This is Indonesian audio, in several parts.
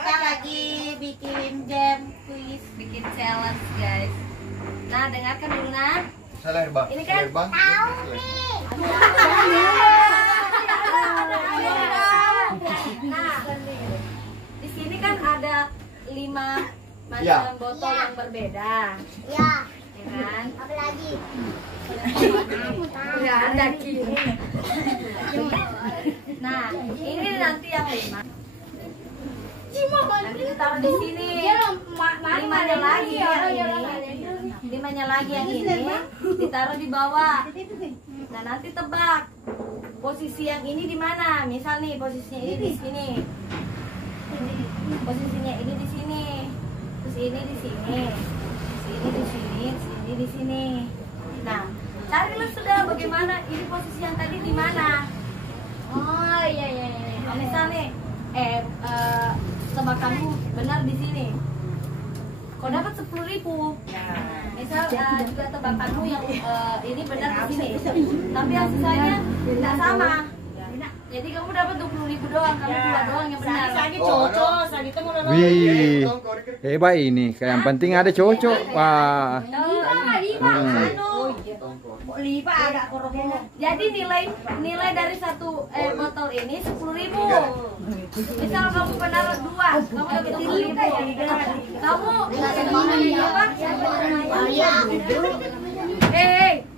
kita lagi bikin game quiz, bikin challenge guys. Nah, dengarkan dulu nah. Salah bang. Ini kan Tahu nih. Nah, di sini kan ada 5 macam botol yang berbeda. Ya. Ya kan? Apa lagi? Ya, ada gini. Nah, ini nanti yang 5. Nanti ditaruh di sini. 5-nya lagi yang ini. 5-nya lagi yang ini ditaruh di bawah. Nah, nanti tebak posisi yang ini di mana. Misal nih posisinya ini di sini. Posisinya ini di sini. Terus ini di sini. Terus ini di sini, terus ini di sini. Nah, carilah sudah bagaimana ini posisi yang tadi di mana. Oh iya. Misal nih tebak kamu benar di sini. Kau dapat 10.000. Misal juga tebakanmu yang ini benar di sini. Tapi yang sisanya tidak sama. Jadi kamu dapat 20.000 doang, kamu pula doang yang benar. Wih, hebat ini. Yang penting ada cocok. Wah. Jadi nilai dari satu botol ini 10.000. Misal kamu benar 2, kamu dapat 20.000. Kamu apa?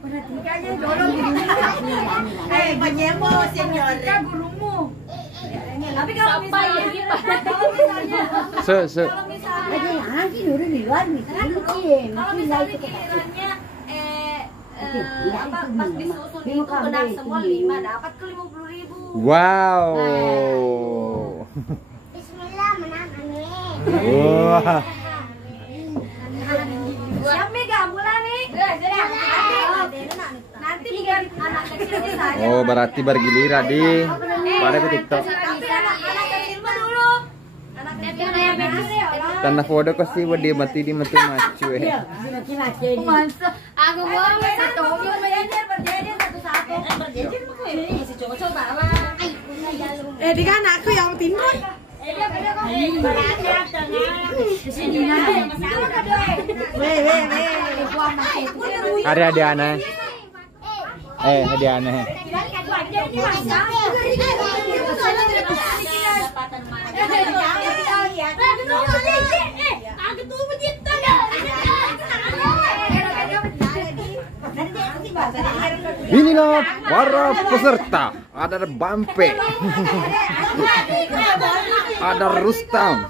Perhatikannya dorong. Menyemo senyora Gurumu. Tapi kalau misalnya kalau misalnya gilirannya pas disusun itu benar semua 5 dapat ke 50.000. Wow. Bismillah menang amin. Wah. Siap Mega mulai nih. Nanti biar anak kecil bisa aja. Oh, berarti bergiliran di pada ke TikTok. Tapi anak kecil mah dulu. Anak kecil yang Tanah foto kok sih dia mati macu Masa aku mau satu berjajar satu-satu. berjejer mah si cowok bawa. Di kan aku yang timbul. Ada aneh. Ada aneh. Inilah para peserta. Ada Bampe. Ada Rustam.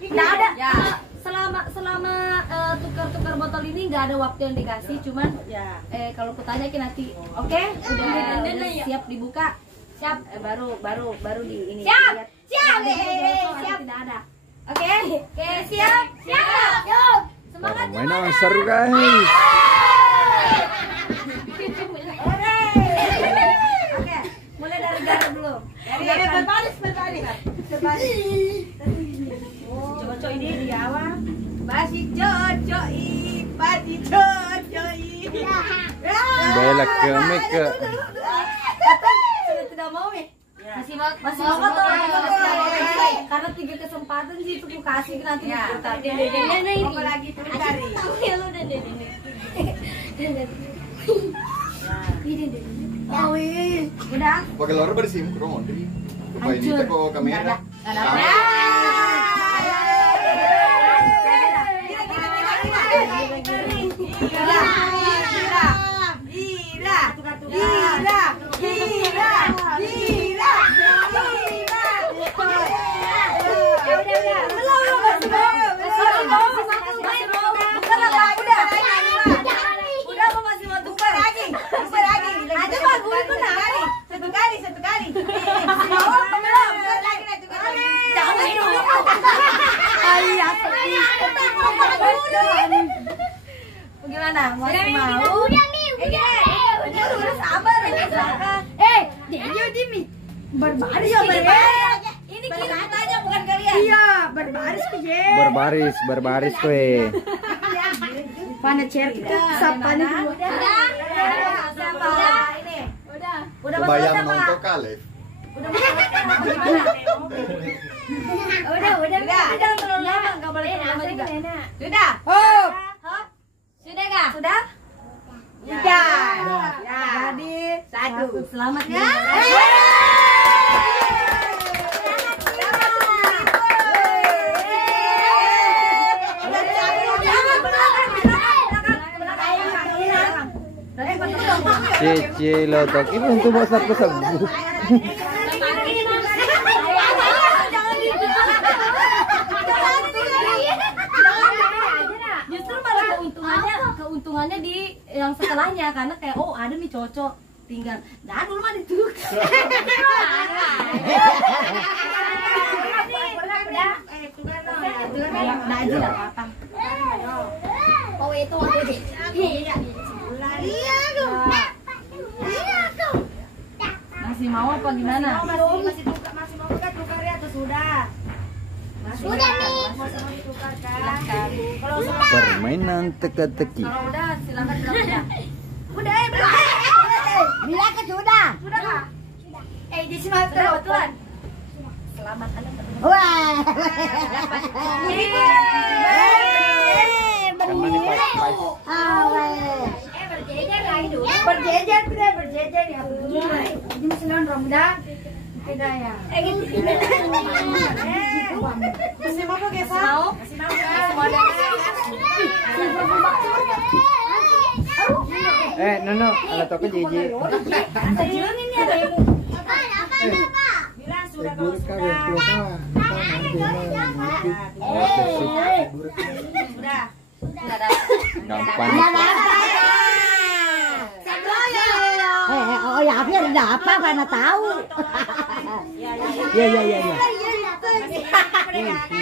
Nggak ada. Selama tukar-tukar botol ini nggak ada waktu yang dikasih, cuman kalau kutanyakin nanti, oke? Udah siap dibuka, siap baru di ini. Siap. Tidak ada. Oke, siap. Semangat. Mainan seru guys. Oke, mulai dari Gara dulu. Berbaris. Cocok ini di awal. Basi cocoi. Bela kami ke. Sudah tidak mau nih. Masih mau tuh. Karena 3 kesempatan sih itu ku kasih nanti diputar. Apa lagi cari? Udah. Pakai lor bersih kromo jadi. Coba ini teko kamera. Satu kali. Jangan dulu. Gimana? Masih mau? Udah nih, Udah sabar ya. Dia Jimmy. Berbaris Iya, ke berbaris. Ini kita tanya bukan kalian. Iya, berbaris ke je. Berbaris kue. Pana cerita siapa nih? Siapa? Ini. Udah Kebayang siapa? nonton kali. Udah. Jangan terlalu lama, enggak boleh terlalu lama juga. Sudah. Oh, Hah? Sudah enggak? Sudah? udah. Ya. Jadi satu. Selamat ya. Cici lotok ini untuk masak tersebut. Justru malah keuntungannya di yang setelahnya karena kayak oh ada nih cocok tinggal nah dulu mah ditukar. Nah itu enggak apa-apa. Oh itu aku deh. Iya dong. Iya dong. Masih mau apa gimana? Masih mau buka tukar ya atau sudah? Udah nih. Silahkan. Permainan teka-teki. Kalau udah silakan bilang udah. Bila ke sudah. Sudah kah? Di sini Sudah betulan. Selamat Anda bertemu. Wah. berjejer tidak berjejer ya. Ini masih non Ramadan. Tidak ya. Masih mau pakai Mau? Nono, ada toko Jiji. Bilang sudah Guru kawin sudah. Gampang. Oh ya, Afir udah apa karena tahu. Ya.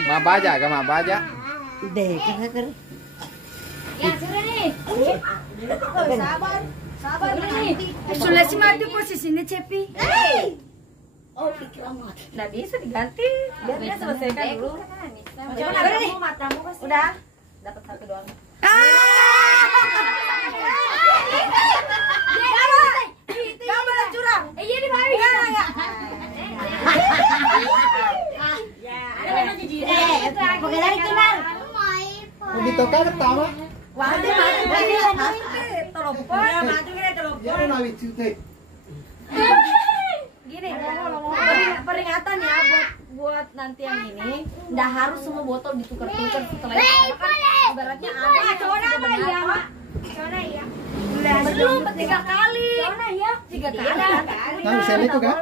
Ma baja, ma baja. Deh, kan. Ya sudah nih. Sabar nih. sudah sih maju posisinya Cepi. Oh, pikir amat. Nggak bisa diganti. Biar dia selesaikan dulu. Udah nih. Udah. Dapat satu doang. Kamu curang. Iya di bayi. Pakai dari kinar. Ditokar ketawa. Wah, telepon. Jangan nawi cutek. Gini, peringatan ya buat nanti yang ini, nggak harus semua botol ditukar-tukar setelah itu. Ibaratnya ada sudah berapa? Belum 3 kali. 3 kali. Tahu sel itu kan?